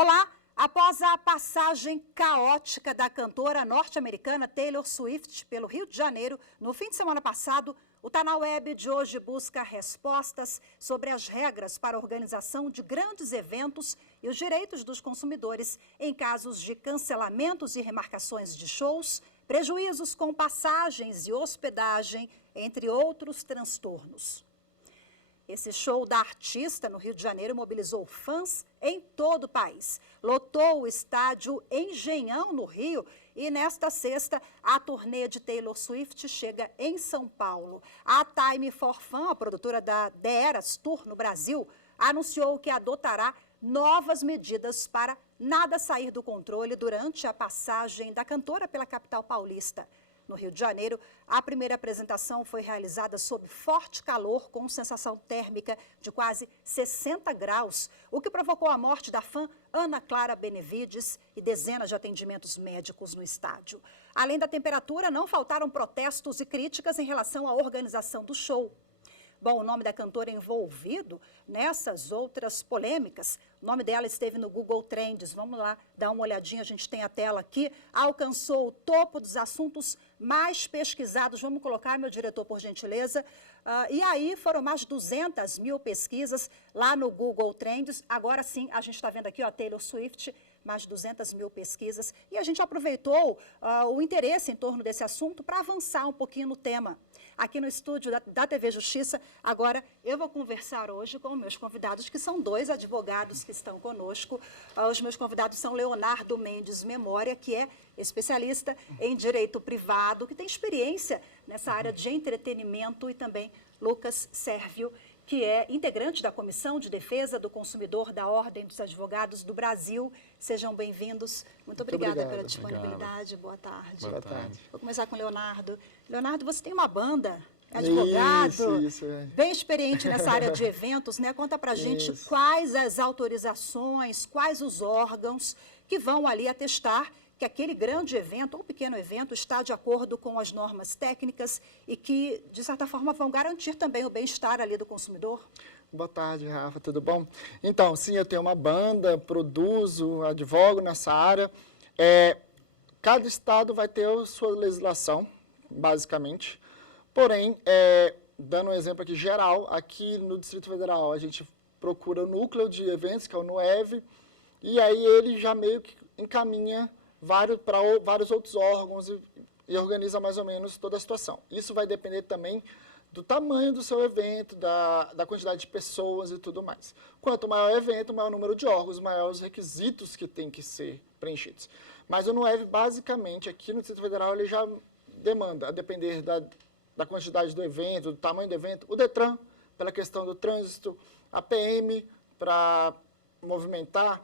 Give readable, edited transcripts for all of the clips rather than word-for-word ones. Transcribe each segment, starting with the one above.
Olá! Após a passagem caótica da cantora norte-americana Taylor Swift pelo Rio de Janeiro, no fim de semana passado, o Tá Na Web de hoje busca respostas sobre as regras para a organização de grandes eventos e os direitos dos consumidores em casos de cancelamentos e remarcações de shows, prejuízos com passagens e hospedagem, entre outros transtornos. Esse show da artista no Rio de Janeiro mobilizou fãs em todo o país. Lotou o estádio Engenhão, no Rio, e nesta sexta a turnê de Taylor Swift chega em São Paulo. A Time for Fun, a produtora da The Eras Tour no Brasil, anunciou que adotará novas medidas para nada sair do controle durante a passagem da cantora pela capital paulista. No Rio de Janeiro, a primeira apresentação foi realizada sob forte calor, com sensação térmica de quase 60 graus, o que provocou a morte da fã Ana Clara Benevides e dezenas de atendimentos médicos no estádio. Além da temperatura, não faltaram protestos e críticas em relação à organização do show. Bom, o nome da cantora envolvido nessas outras polêmicas, o nome dela esteve no Google Trends, vamos lá dar uma olhadinha, a gente tem a tela aqui, alcançou o topo dos assuntos mais pesquisados, vamos colocar, meu diretor, por gentileza, e aí foram mais de 200 mil pesquisas lá no Google Trends, agora sim, a gente está vendo aqui, ó, Taylor Swift, mais de 200 mil pesquisas, e a gente aproveitou o interesse em torno desse assunto para avançar um pouquinho no tema. Aqui no estúdio da TV Justiça, agora eu vou conversar hoje com meus convidados, que são dois advogados que estão conosco. Os meus convidados são Leonardo Mendes Memória, que é especialista em direito privado, que tem experiência nessa área de entretenimento, e também Lucas Sérvio, que é integrante da Comissão de Defesa do Consumidor da Ordem dos Advogados do Brasil. Sejam bem-vindos. Muito obrigada pela disponibilidade. Boa tarde. Boa tarde. Vou começar com o Leonardo. Leonardo, você tem uma banda, advogado, isso, bem experiente nessa área de eventos, né? Conta pra gente quais as autorizações, quais os órgãos que vão ali atestar que aquele grande evento ou pequeno evento está de acordo com as normas técnicas e que, de certa forma, vão garantir também o bem-estar ali do consumidor? Boa tarde, Rafa, tudo bom? Então, sim, eu tenho uma banda, produzo, advogo nessa área. Cada estado vai ter a sua legislação, basicamente. Porém, dando um exemplo aqui geral, aqui no Distrito Federal a gente procura o núcleo de eventos, que é o NUEV, e aí ele já meio que encaminha para vários outros órgãos e organiza mais ou menos toda a situação. Isso vai depender também do tamanho do seu evento, da quantidade de pessoas e tudo mais. Quanto maior o evento, maior o número de órgãos, maior os requisitos que tem que ser preenchidos. Mas o NUEV, basicamente, aqui no Distrito Federal, ele já demanda, a depender da quantidade do evento, do tamanho do evento, o DETRAN, pela questão do trânsito, a PM, para movimentar,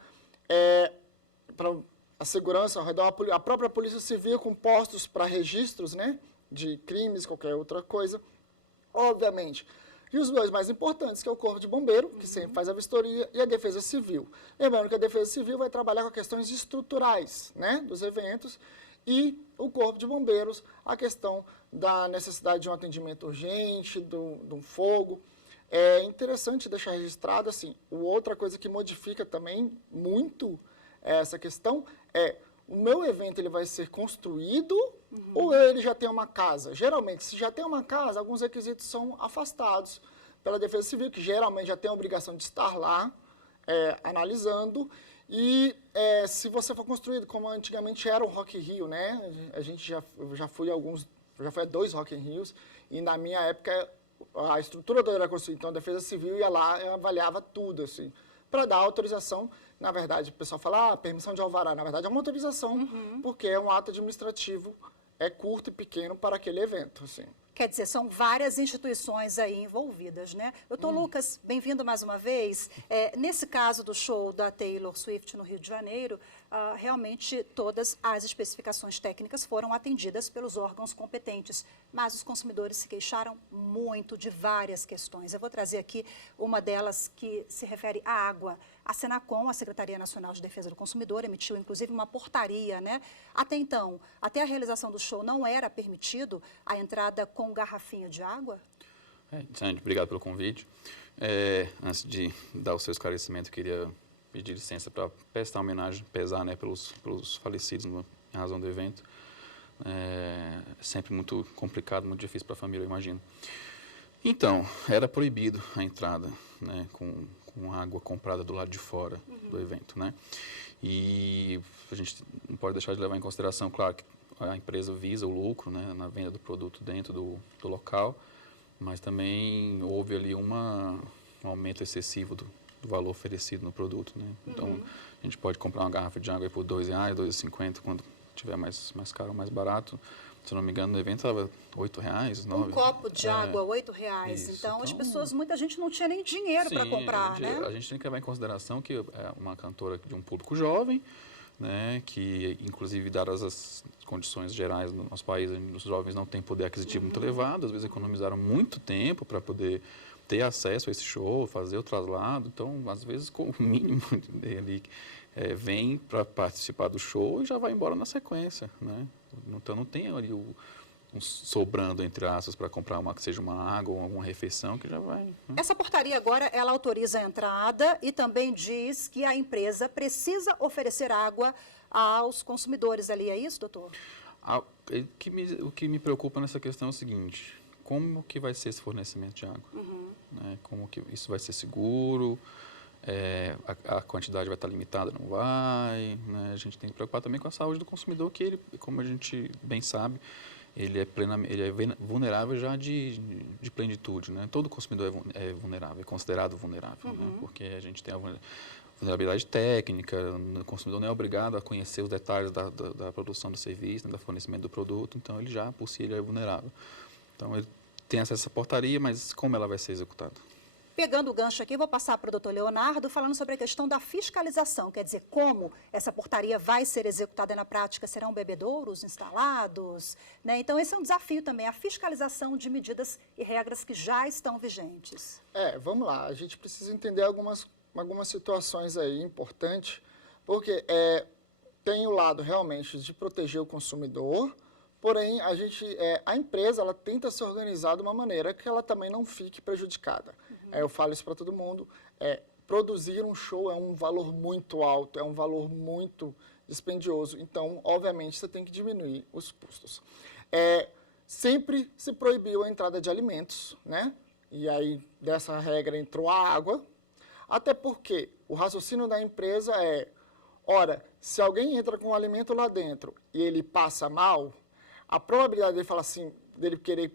para a segurança ao redor, a própria Polícia Civil com postos para registros, né, de crimes, qualquer outra coisa, obviamente. E os dois mais importantes, que é o Corpo de Bombeiro, que sempre faz a vistoria, e a Defesa Civil. Lembrando que a Defesa Civil vai trabalhar com questões estruturais, né, dos eventos, e o Corpo de Bombeiros, a questão da necessidade de um atendimento urgente, de um fogo. É interessante deixar registrado, assim, outra coisa que modifica também muito essa questão o meu evento ele vai ser construído ou ele já tem uma casa? Geralmente, se já tem uma casa, alguns requisitos são afastados pela Defesa Civil, que geralmente já tem a obrigação de estar lá analisando. E se você for construído, como antigamente era o Rock in Rio, né? A gente já foi a 2 Rock in Rios, e na minha época a estrutura toda era construída, então a Defesa Civil ia lá e avaliava tudo, assim, para dar autorização. Na verdade, o pessoal fala, permissão de alvará, na verdade é uma autorização, porque é um ato administrativo, curto e pequeno para aquele evento, assim. Quer dizer, são várias instituições aí envolvidas, né? Doutor Lucas, bem-vindo mais uma vez. Nesse caso do show da Taylor Swift no Rio de Janeiro, realmente todas as especificações técnicas foram atendidas pelos órgãos competentes, mas os consumidores se queixaram muito de várias questões. Eu vou trazer aqui uma delas que se refere à água. A Senacom, a Secretaria Nacional de Defesa do Consumidor, emitiu inclusive uma portaria, né? Até então, até a realização do show, não era permitido a entrada com garrafinha de água? Sandy, obrigado pelo convite. Antes de dar o seu esclarecimento, eu queria pedir licença para prestar homenagem, pesar, né, pelos falecidos em razão do evento. É sempre muito complicado, muito difícil para a família, eu imagino. Então, era proibido a entrada, né, com água comprada do lado de fora do evento, né? E a gente não pode deixar de levar em consideração, claro, que a empresa visa o lucro, né, na venda do produto dentro do local, mas também houve ali um aumento excessivo do valor oferecido no produto, né? Então, a gente pode comprar uma garrafa de água aí por R$2, R$2,50, quando tiver mais caro ou mais barato. Se eu não me engano, no evento estava R$8, R$9. Um copo de água, R$8. Isso, então, as pessoas, muita gente não tinha nem dinheiro para comprar, né? A gente tem que levar em consideração que é uma cantora de um público jovem, né, que, inclusive, dadas as condições gerais no nosso país, os jovens não têm poder aquisitivo muito elevado, às vezes economizaram muito tempo para poder ter acesso a esse show, fazer o traslado. Então, às vezes, com o mínimo dele, vem para participar do show e já vai embora na sequência, né? Então, não tem ali um sobrando, entre aspas, para comprar que seja uma água ou alguma refeição, que já vai... Né? Essa portaria agora, ela autoriza a entrada e também diz que a empresa precisa oferecer água aos consumidores ali, é isso, doutor? O que me preocupa nessa questão é o seguinte: como que vai ser esse fornecimento de água? Né? Como que isso vai ser seguro? A quantidade vai estar limitada, não vai? Né? A gente tem que preocupar também com a saúde do consumidor, que ele, como a gente bem sabe, ele é vulnerável já de plenitude, né? Todo consumidor é vulnerável, é considerado vulnerável, né? Porque a gente tem a vulnerabilidade técnica, o consumidor não é obrigado a conhecer os detalhes da produção do serviço, né, do fornecimento do produto, então ele já, por si, ele é vulnerável. Então, ele tem acesso a essa portaria, mas como ela vai ser executada? Pegando o gancho aqui, vou passar para o doutor Leonardo falando sobre a questão da fiscalização, quer dizer, como essa portaria vai ser executada na prática, serão bebedouros instalados, né? Então, esse é um desafio também, a fiscalização de medidas e regras que já estão vigentes. Vamos lá, a gente precisa entender algumas situações aí importantes, porque tem o lado realmente de proteger o consumidor, porém a empresa ela tenta se organizar de uma maneira que ela também não fique prejudicada. Eu falo isso para todo mundo, produzir um show é um valor muito alto, é um valor muito dispendioso, então, obviamente, você tem que diminuir os custos. Sempre se proibiu a entrada de alimentos, né? E aí, dessa regra, entrou a água, até porque o raciocínio da empresa se alguém entra com um alimento lá dentro e ele passa mal, a probabilidade dele falar assim, dele querer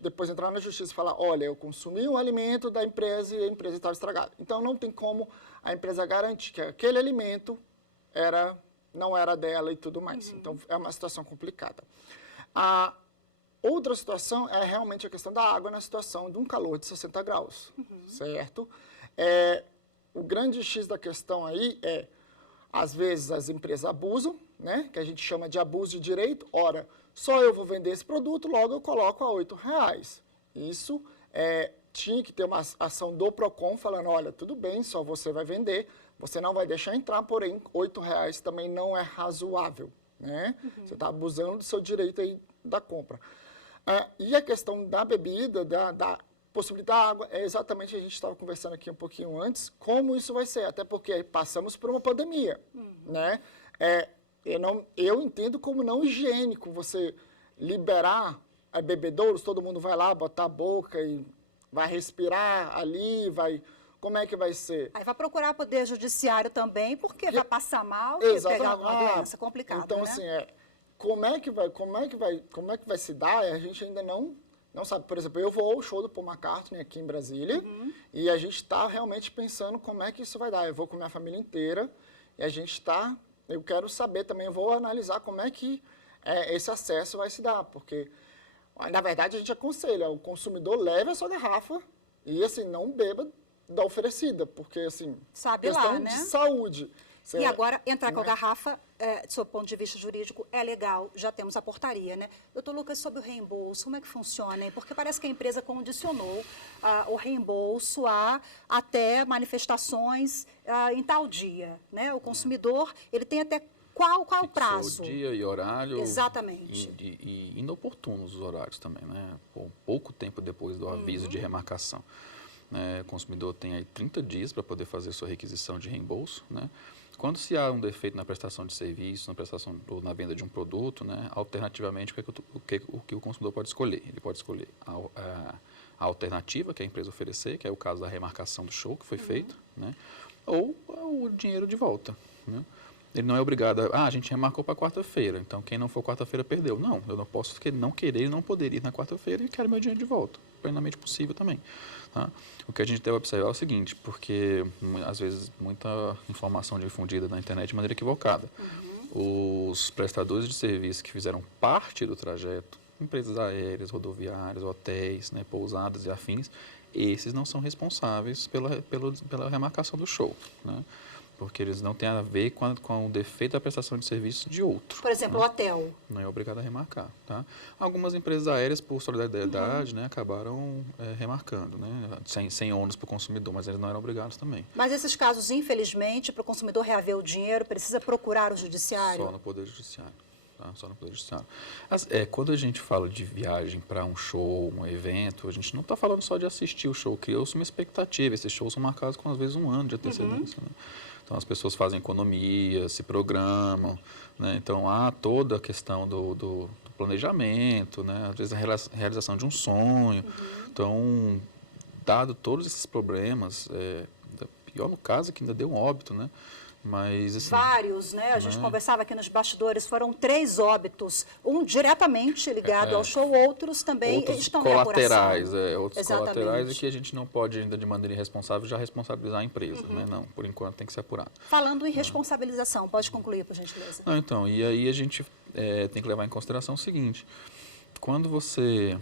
depois entrar na justiça e falar, olha, eu consumi um alimento da empresa e a empresa estava estragada. Então, não tem como a empresa garantir que aquele alimento não era dela e tudo mais. Então, é uma situação complicada. A outra situação é realmente a questão da água na situação de um calor de 60 graus, certo? O grande X da questão aí às vezes as empresas abusam, né? Que a gente chama de abuso de direito. Ora, só eu vou vender esse produto, logo eu coloco a R$8. Isso tinha que ter uma ação do PROCON falando, olha, tudo bem, só você vai vender, você não vai deixar entrar, porém R$8 também não é razoável, né? Você está abusando do seu direito aí da compra. E a questão da bebida, da possibilidade da água, é exatamente, a gente estava conversando aqui um pouquinho antes, como isso vai ser, até porque passamos por uma pandemia, né? Eu entendo como não higiênico você liberar bebedouros, todo mundo vai lá, botar a boca e vai respirar ali, como é que vai ser? Aí vai procurar poder judiciário também, porque vai passar mal e pegar alguma doença complicada, então, né? assim, como é que vai se dar, a gente ainda não sabe. Por exemplo, eu vou ao show do Paul McCartney aqui em Brasília e a gente está realmente pensando como é que isso vai dar. Eu vou com a minha família inteira e eu quero saber também, eu vou analisar como é que esse acesso vai se dar, porque, na verdade, a gente aconselha, o consumidor leve a sua garrafa e, assim, não beba da oferecida, porque, assim, questão né? de saúde. E agora, entrar com a garrafa, do seu ponto de vista jurídico, é legal, já temos a portaria, né? Doutor Lucas, sobre o reembolso, como é que funciona? Hein? Porque parece que a empresa condicionou o reembolso a até manifestações em tal dia, né? O consumidor, ele tem até qual é o prazo? O dia e horário. Exatamente. E inoportunos os horários também, né? Pouco tempo depois do aviso de remarcação. O consumidor tem aí 30 dias para poder fazer sua requisição de reembolso, né? Quando se há um defeito na prestação de serviço, na prestação ou na venda de um produto, né, alternativamente, o que o consumidor pode escolher? Ele pode escolher a alternativa que a empresa oferecer, que é o caso da remarcação do show que foi feito, né, ou o dinheiro de volta, né? Ele não é obrigado a gente remarcou para quarta-feira, então quem não for quarta-feira perdeu. Não, eu não posso não querer e não poder ir na quarta-feira e quero meu dinheiro de volta, plenamente possível também. Tá? O que a gente deve observar é o seguinte, porque às vezes muita informação difundida na internet de maneira equivocada. Os prestadores de serviço que fizeram parte do trajeto, empresas aéreas, rodoviárias, hotéis, né, pousadas e afins, esses não são responsáveis pela remarcação do show, né? Porque eles não têm a ver com o defeito da prestação de serviço de outro. Por exemplo, né? o hotel. Não é obrigado a remarcar. Tá? Algumas empresas aéreas, por solidariedade, né, acabaram remarcando, né, sem ônus para o consumidor, mas eles não eram obrigados também. Mas esses casos, infelizmente, para o consumidor reaver o dinheiro, precisa procurar o judiciário? Só no Poder Judiciário. Tá? Só no Poder Judiciário. Quando a gente fala de viagem para um show, um evento, a gente não está falando só de assistir o show, criou-se uma expectativa. Esses shows são marcados com, às vezes, 1 ano de antecedência. Né? Então, as pessoas fazem economia, se programam, né? Então, há toda a questão do planejamento, né? Às vezes a realização de um sonho. Então, dado todos esses problemas, pior no caso é que ainda deu um óbito, né? Mas, assim, vários, né? A gente conversava aqui nos bastidores, foram 3 óbitos, um diretamente ligado ao show, outros também outros estão colaterais, em outros Exatamente. colaterais que a gente não pode ainda de maneira irresponsável já responsabilizar a empresa, né? Não, por enquanto tem que ser apurado. Falando em responsabilização, pode concluir, por gentileza. Não, então, e aí a gente tem que levar em consideração o seguinte, quando você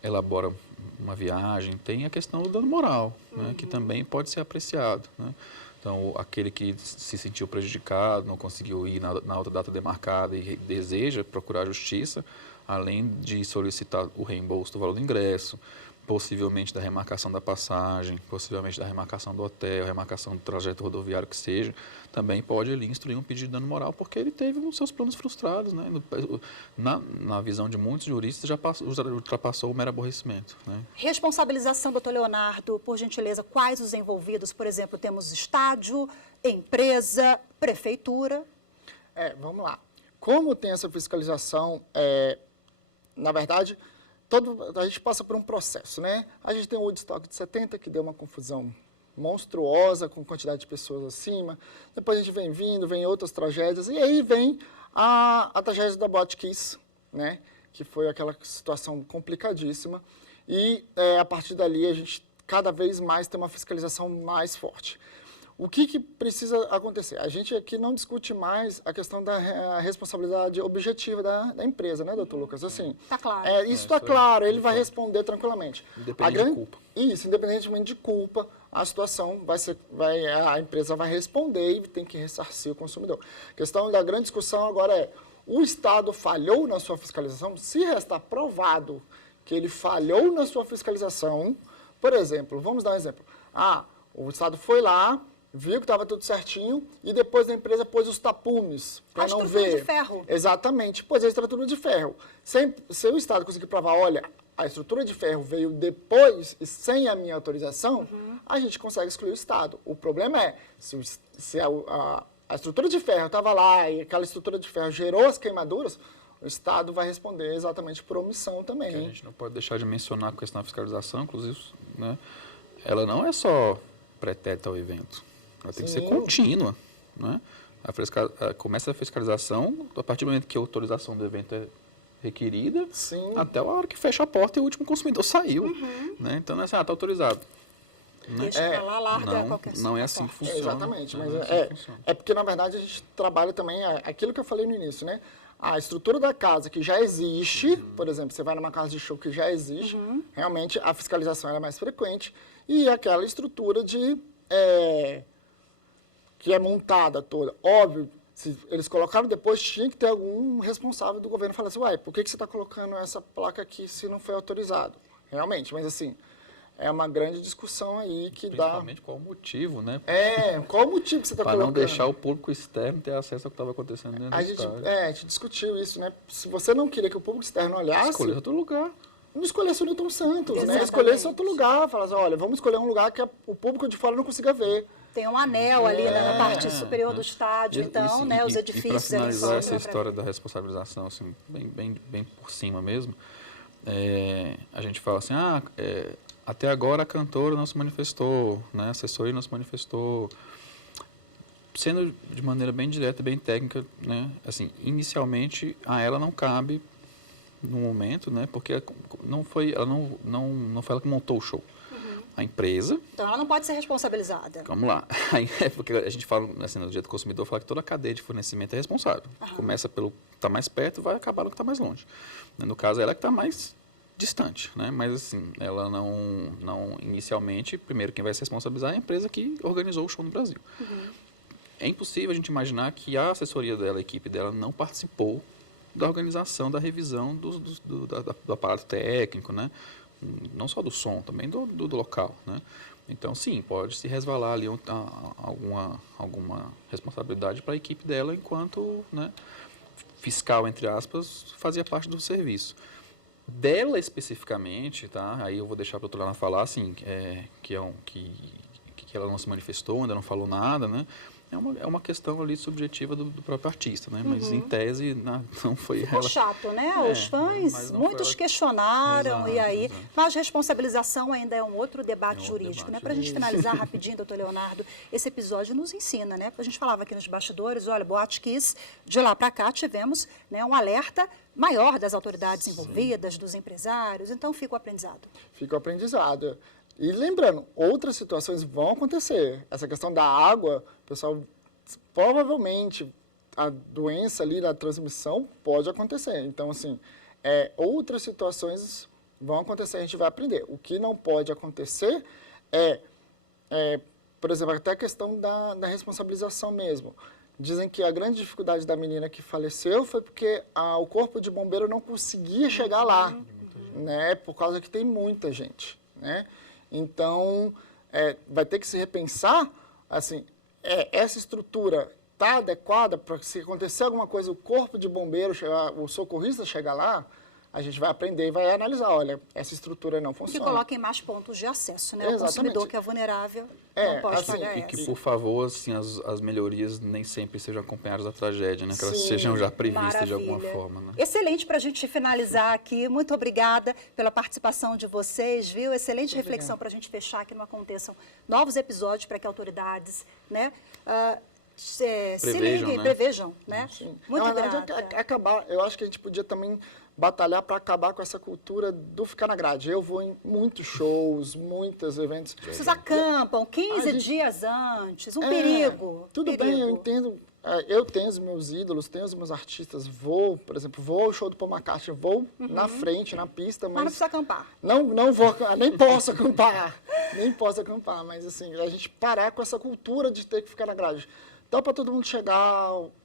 elabora uma viagem, tem a questão do dano moral, né? Que também pode ser apreciado, né? Então, aquele que se sentiu prejudicado, não conseguiu ir na outra data demarcada e deseja procurar a justiça, além de solicitar o reembolso do valor do ingresso, possivelmente da remarcação da passagem, possivelmente da remarcação do hotel, remarcação do trajeto rodoviário que seja, também pode ali instruir um pedido de dano moral, porque ele teve os seus planos frustrados, né? Na visão de muitos juristas, já ultrapassou o mero aborrecimento, né? Responsabilização, doutor Leonardo, por gentileza, quais os envolvidos? Por exemplo, temos estádio, empresa, prefeitura. Vamos lá. Como tem essa fiscalização, na verdade, a gente passa por um processo, né? A gente tem o Woodstock de 70, que deu uma confusão monstruosa, com quantidade de pessoas acima. Depois a gente vem outras tragédias. E aí vem a tragédia da Botkiss, né? Que foi aquela situação complicadíssima. E a partir dali a gente cada vez mais tem uma fiscalização mais forte. O que precisa acontecer? A gente aqui não discute mais a questão da responsabilidade objetiva da empresa, né, doutor Lucas? Assim, tá claro. Isso está claro, ele vai responder tranquilamente. Independente de culpa. Isso, independentemente de culpa, a situação a empresa vai responder e tem que ressarcir o consumidor. A questão da grande discussão agora é, o Estado falhou na sua fiscalização? Se restar provado que ele falhou na sua fiscalização, por exemplo, vamos dar um exemplo. O Estado foi lá, viu que estava tudo certinho e depois a empresa pôs os tapumes para não ver. A estrutura de ferro. Exatamente, pôs a estrutura de ferro. Se o Estado conseguir provar, olha, a estrutura de ferro veio depois e sem a minha autorização, a gente consegue excluir o Estado. O problema é, se a estrutura de ferro estava lá e aquela estrutura de ferro gerou as queimaduras, o Estado vai responder exatamente por omissão também. Que a gente não pode deixar de mencionar a questão da fiscalização, inclusive, né? Ela não é só pretérita ao evento. Ela tem que ser contínua, né? Começa a fiscalização a partir do momento que a autorização do evento é requerida, até a hora que fecha a porta e o último consumidor saiu, né? Então, não é assim, está autorizado. Deixa pra lá, larga qualquer não é assim que funciona. Exatamente, mas porque, na verdade, a gente trabalha também aquilo que eu falei no início, né? A estrutura da casa que já existe, por exemplo, você vai numa casa de show que já existe, realmente a fiscalização é mais frequente, e aquela estrutura que é montada toda. Óbvio, se eles colocaram depois, tinha que ter algum responsável do governo falar assim, por que você está colocando essa placa aqui se não foi autorizado? Realmente, mas assim, é uma grande discussão aí que Principalmente qual o motivo, né? Qual o motivo que você está colocando? Para não deixar o público externo ter acesso ao que estava acontecendo dentro do estádio. A gente discutiu isso, né? Se você não queria que o público externo olhasse... Escolher outro lugar. não escolhesse o Newton Santos, né? Exatamente. Escolhesse outro lugar, falar assim, olha, vamos escolher um lugar que o público de fora não consiga ver. Tem um anel ali na parte superior do estádio, então, né, os edifícios... E para finalizar ali essa história da responsabilização, assim, bem por cima mesmo, a gente fala assim, até agora a cantora não se manifestou, né, a assessoria não se manifestou, sendo de maneira bem direta, bem técnica, né, assim, inicialmente a ela não cabe no momento, né, porque não foi ela que montou o show. A empresa... Então, ela não pode ser responsabilizada. Vamos lá. Porque a gente fala, assim, no dia do consumidor, fala que toda a cadeia de fornecimento é responsável. Começa pelo que está mais perto e vai acabar no que está mais longe. No caso, ela é que está mais distante, né? Mas, assim, ela não... Inicialmente, primeiro, quem vai se responsabilizar é a empresa que organizou o show no Brasil. É impossível a gente imaginar que a assessoria dela, a equipe dela, não participou da organização, da revisão do aparato técnico, né? Não só do som, também do local, né? Então, sim, pode se resvalar ali alguma responsabilidade para a equipe dela enquanto, né, fiscal, entre aspas, fazia parte do serviço. Dela especificamente, tá? Aí eu vou deixar para a doutora falar, assim, que ela não se manifestou, ainda não falou nada, né? É uma questão ali subjetiva do próprio artista, né? Mas em tese não foi Ficou ela. chato, né? Os fãs, muitos questionaram, e aí... Mas responsabilização ainda é um outro debate jurídico, né? Para a gente finalizar rapidinho, doutor Leonardo, esse episódio nos ensina, né? A gente falava aqui nos bastidores, olha, Boate Kiss, de lá para cá tivemos, né, um alerta maior das autoridades envolvidas, dos empresários, então fica o aprendizado. Fica o aprendizado. E lembrando, outras situações vão acontecer. Essa questão da água, pessoal, provavelmente a doença ali da transmissão pode acontecer. Então, assim, outras situações vão acontecer, a gente vai aprender. O que não pode acontecer por exemplo, até a questão da responsabilização mesmo. Dizem que a grande dificuldade da menina que faleceu foi porque o corpo de bombeiro não conseguia chegar lá, né? Por causa que tem muita gente, né? Então, vai ter que se repensar, assim, essa estrutura está adequada para se acontecer alguma coisa, o corpo de bombeiro, o socorrista chegar lá, a gente vai aprender e vai analisar, olha, essa estrutura não funciona. Que coloquem mais pontos de acesso, né? O consumidor que é vulnerável não pode pagar e que, por favor, assim, as melhorias nem sempre sejam acompanhadas da tragédia, né? Que elas sejam já previstas de alguma forma, né? Excelente para a gente finalizar aqui. Muito obrigada pela participação de vocês, viu? Excelente reflexão para a gente fechar, que não aconteçam novos episódios para que autoridades, né? Se liguem, prevejam, né? Sim. Muito grata. obrigada. Eu acho que a gente podia também batalhar para acabar com essa cultura do ficar na grade. Eu vou em muitos shows, muitos eventos. Vocês acampam 15 dias antes, perigo. Tudo bem, eu entendo. Eu tenho os meus ídolos, tenho os meus artistas, por exemplo, vou ao show do Paul McCartney, vou na frente, na pista, mas... Mas não precisa acampar. Não vou, nem posso acampar, mas assim, a gente parar com essa cultura de ter que ficar na grade. Então, para todo mundo chegar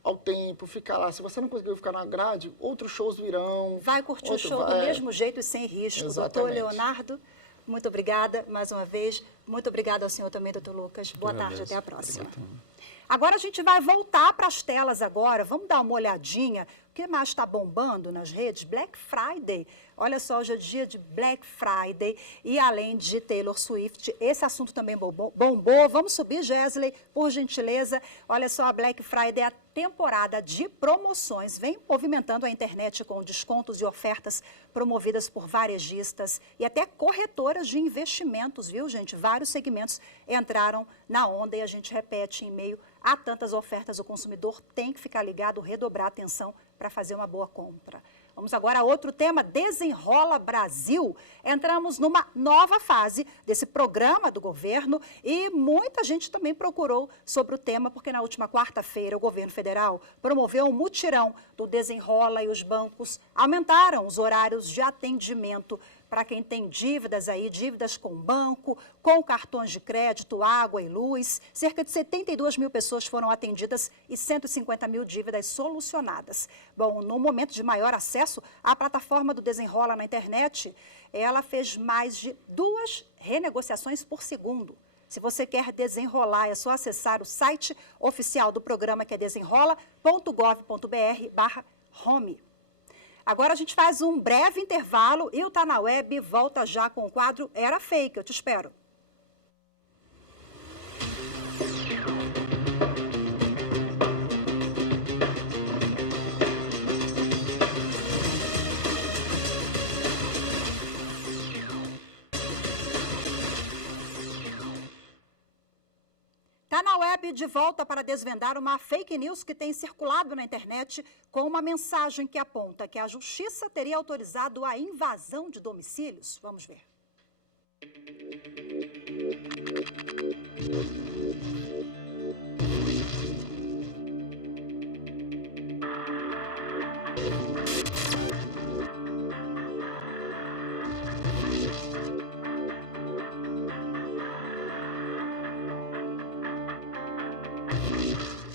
ao tempo, ficar lá. Se você não conseguiu ficar na grade, outros shows virão. Vai curtir o show do mesmo jeito e sem risco. Doutor Leonardo, muito obrigada mais uma vez. Muito obrigada ao senhor também, doutor Lucas. Boa tarde, até a próxima. Agora a gente vai voltar para as telas agora. Vamos dar uma olhadinha. O que mais está bombando nas redes? Black Friday. Olha só, hoje é dia de Black Friday e além de Taylor Swift, esse assunto também bombou. Vamos subir, Gesley, por gentileza. Olha só, a Black Friday é a temporada de promoções. Vem movimentando a internet com descontos e ofertas promovidas por varejistas e até corretoras de investimentos, viu, gente? Vários segmentos entraram na onda e a gente repete, em meio a tantas ofertas, o consumidor tem que ficar ligado, redobrar a atenção para fazer uma boa compra. Vamos agora a outro tema, Desenrola Brasil. Entramos numa nova fase desse programa do governo e muita gente também procurou sobre o tema, porque na última quarta-feira o governo federal promoveu um mutirão do Desenrola e os bancos aumentaram os horários de atendimento para quem tem dívidas aí, dívidas com banco, com cartões de crédito, água e luz. Cerca de 72 mil pessoas foram atendidas e 150 mil dívidas solucionadas. Bom, no momento de maior acesso, a plataforma do Desenrola na internet, ela fez mais de 2 renegociações por segundo. Se você quer desenrolar, é só acessar o site oficial do programa, que é desenrola.gov.br/home. Agora a gente faz um breve intervalo e o Tá na Web volta já com o quadro Era Fake. Eu te espero. Tá na Web de volta para desvendar uma fake news que tem circulado na internet com uma mensagem que aponta que a justiça teria autorizado a invasão de domicílios. Vamos ver.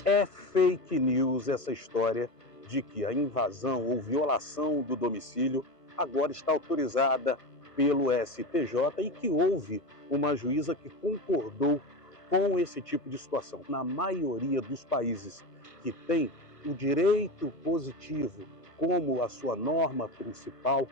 É fake news essa história de que a invasão ou violação do domicílio agora está autorizada pelo STJ e que houve uma juíza que concordou com esse tipo de situação. Na maioria dos países que tem o direito positivo como a sua norma principal,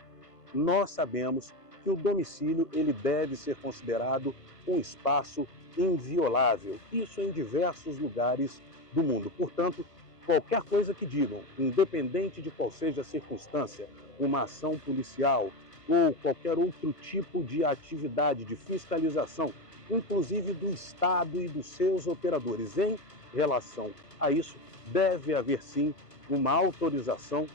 nós sabemos que o domicílio ele deve ser considerado um espaço inviolável. Isso em diversos lugares do mundo. Portanto, qualquer coisa que digam, independente de qual seja a circunstância, uma ação policial ou qualquer outro tipo de atividade de fiscalização, inclusive do Estado e dos seus operadores em relação a isso, deve haver sim uma autorização,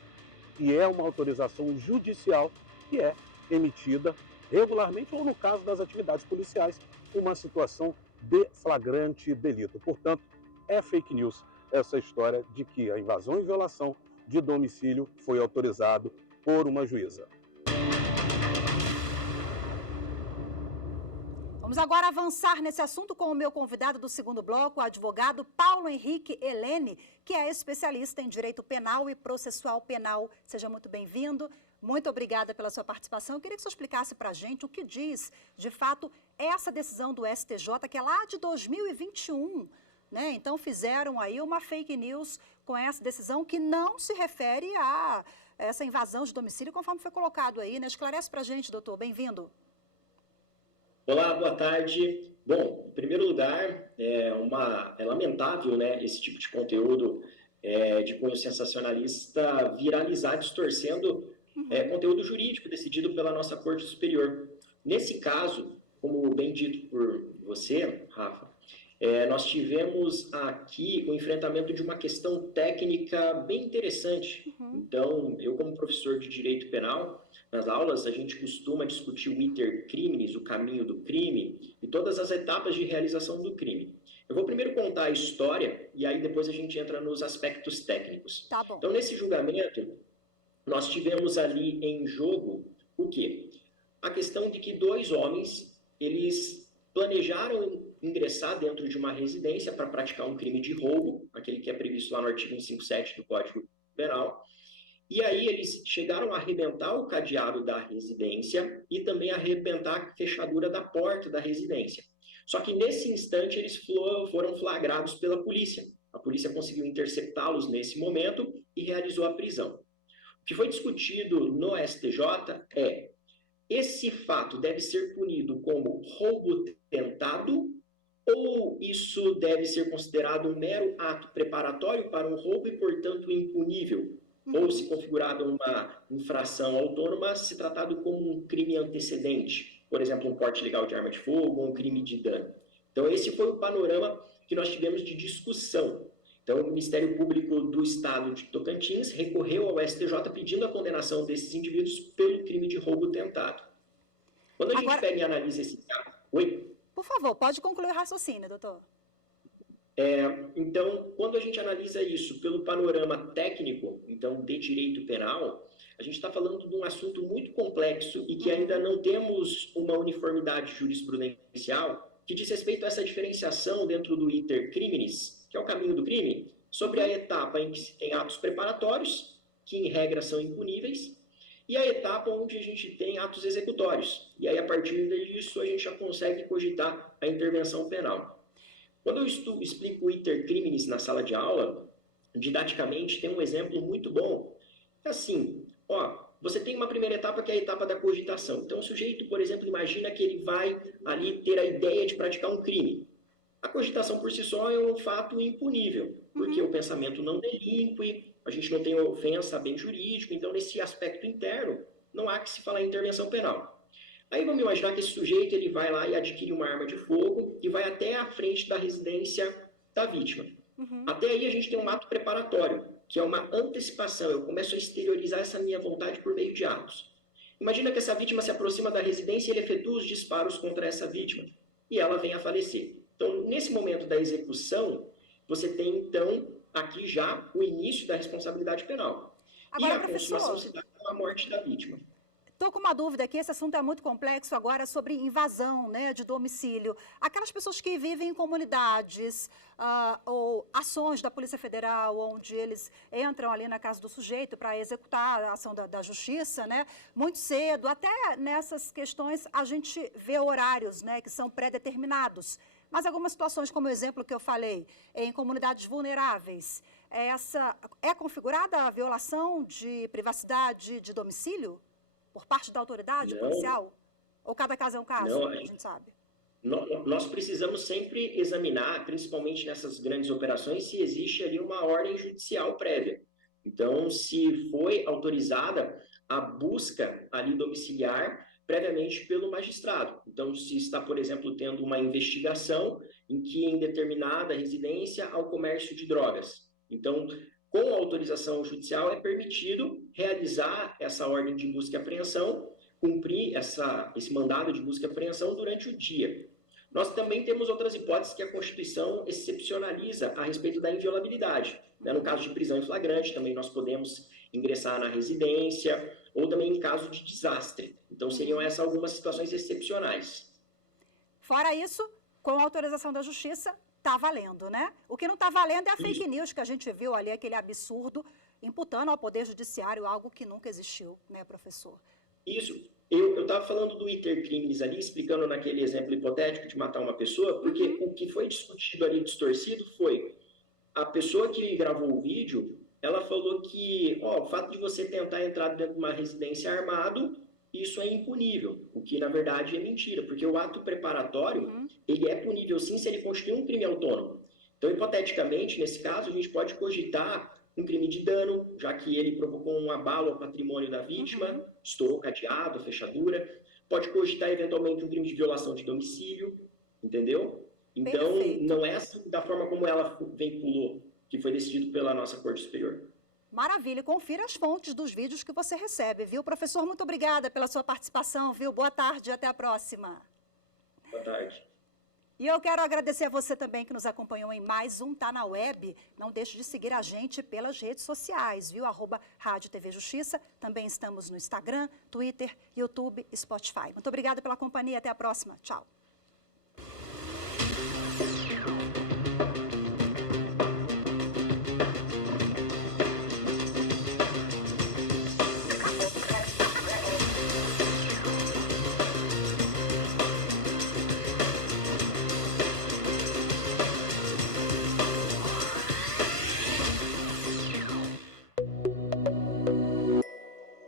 e é uma autorização judicial que é emitida regularmente ou, no caso das atividades policiais, uma situação de flagrante delito. Portanto, é fake news essa história de que a invasão e violação de domicílio foi autorizado por uma juíza. Vamos agora avançar nesse assunto com o meu convidado do segundo bloco, o advogado Paulo Henrique Helene, que é especialista em direito penal e processual penal. Seja muito bem-vindo. Muito obrigada pela sua participação. Eu queria que você explicasse para a gente o que diz, de fato, essa decisão do STJ, que é lá de 2021, né? Então, fizeram aí uma fake news com essa decisão que não se refere a essa invasão de domicílio, conforme foi colocado aí, né? Esclarece para a gente, doutor. Bem-vindo. Olá, boa tarde. Bom, em primeiro lugar, é lamentável, né, esse tipo de conteúdo de cunho sensacionalista viralizar, distorcendo conteúdo jurídico decidido pela nossa Corte Superior. Nesse caso, como bem dito por você, Rafa, nós tivemos aqui o enfrentamento de uma questão técnica bem interessante. Então, eu como professor de Direito Penal, nas aulas a gente costuma discutir o iter criminis, o caminho do crime, e todas as etapas de realização do crime. Eu vou primeiro contar a história, e aí depois a gente entra nos aspectos técnicos. Tá bom. Então, nesse julgamento, nós tivemos ali em jogo o quê? A questão de que dois homens, eles planejaram ingressar dentro de uma residência para praticar um crime de roubo, aquele que é previsto lá no artigo 157 do Código Penal. E aí eles chegaram a arrebentar o cadeado da residência e também arrebentar a fechadura da porta da residência. Só que nesse instante eles foram flagrados pela polícia. A polícia conseguiu interceptá-los nesse momento e realizou a prisão. O que foi discutido no STJ é: esse fato deve ser punido como roubo tentado ou isso deve ser considerado um mero ato preparatório para um roubo e, portanto, impunível? Ou, se configurado uma infração autônoma, se tratado como um crime antecedente, por exemplo, um porte ilegal de arma de fogo ou um crime de dano. Então, esse foi o panorama que nós tivemos de discussão. Então, o Ministério Público do Estado de Tocantins recorreu ao STJ pedindo a condenação desses indivíduos pelo crime de roubo tentado. Quando a gente pega e analisa esse caso... Oi? Por favor, pode concluir o raciocínio, doutor. Então, quando a gente analisa isso pelo panorama técnico, então, de direito penal, a gente está falando de um assunto muito complexo e que ainda não temos uma uniformidade jurisprudencial que diz respeito a essa diferenciação dentro do iter criminis, que é o caminho do crime, sobre a etapa em que se tem atos preparatórios, que em regra são impuníveis, e a etapa onde a gente tem atos executórios. E aí, a partir disso, a gente já consegue cogitar a intervenção penal. Quando eu explico o iter criminis na sala de aula, didaticamente, tem um exemplo muito bom, Assim, ó, você tem uma primeira etapa que é a etapa da cogitação. Então, o sujeito, por exemplo, imagina que ele vai ali ter a ideia de praticar um crime. A cogitação por si só é um fato impunível, porque o pensamento não delinque, a gente não tem ofensa a bem jurídico, então, nesse aspecto interno, não há que se falar em intervenção penal. Aí vamos imaginar que esse sujeito ele vai lá e adquire uma arma de fogo e vai até a frente da residência da vítima. Até aí a gente tem um ato preparatório, que é uma antecipação. Eu começo a exteriorizar essa minha vontade por meio de atos. Imagina que essa vítima se aproxima da residência e ele efetua os disparos contra essa vítima. E ela vem a falecer. Então, nesse momento da execução, você tem, então, aqui já o início da responsabilidade penal. Agora, e a consumação se dá com a morte da vítima. Estou com uma dúvida aqui, esse assunto é muito complexo agora, sobre invasão, né, de domicílio. Aquelas pessoas que vivem em comunidades ou ações da Polícia Federal, onde eles entram ali na casa do sujeito para executar a ação da justiça, né, muito cedo. Até nessas questões a gente vê horários, né, que são pré-determinados. Mas algumas situações, como o exemplo que eu falei, em comunidades vulneráveis, é configurada a violação de privacidade de domicílio? Por parte da autoridade policial? Ou cada caso é um caso, não, a gente sabe? Nós precisamos sempre examinar, principalmente nessas grandes operações, se existe ali uma ordem judicial prévia. Então, se foi autorizada a busca ali domiciliar previamente pelo magistrado. Então, se está, por exemplo, tendo uma investigação em que em determinada residência há o comércio de drogas. Então, com autorização judicial, é permitido realizar essa ordem de busca e apreensão, cumprir esse mandado de busca e apreensão durante o dia. Nós também temos outras hipóteses que a Constituição excepcionaliza a respeito da inviolabilidade. No caso de prisão em flagrante, também nós podemos ingressar na residência, ou também em caso de desastre. Então, seriam essas algumas situações excepcionais. Fora isso, com a autorização da Justiça, está valendo, né? O que não está valendo é a fake news que a gente viu ali, aquele absurdo, imputando ao Poder Judiciário algo que nunca existiu, né, professor? Isso. Eu estava falando do iter criminis ali, explicando naquele exemplo hipotético de matar uma pessoa, porque o que foi discutido ali, distorcido, foi a pessoa que gravou o vídeo, ela falou que o fato de você tentar entrar dentro de uma residência armado, isso é impunível, o que na verdade é mentira, porque o ato preparatório, ele é punível sim se ele constitui um crime autônomo. Então, hipoteticamente, nesse caso, a gente pode cogitar um crime de dano, já que ele provocou um abalo ao patrimônio da vítima, estourou cadeado, fechadura. Pode cogitar, eventualmente, um crime de violação de domicílio, entendeu? Então, Perfeito. não é assim da forma como ela veiculou, que foi decidido pela nossa Corte Superior. Maravilha, confira as fontes dos vídeos que você recebe, viu? Professor, muito obrigada pela sua participação, viu? Boa tarde e até a próxima. Boa tarde. E eu quero agradecer a você também que nos acompanhou em mais um Tá na Web. Não deixe de seguir a gente pelas redes sociais, viu? @Rádio TV Justiça. Também estamos no Instagram, Twitter, YouTube e Spotify. Muito obrigada pela companhia. Até a próxima. Tchau.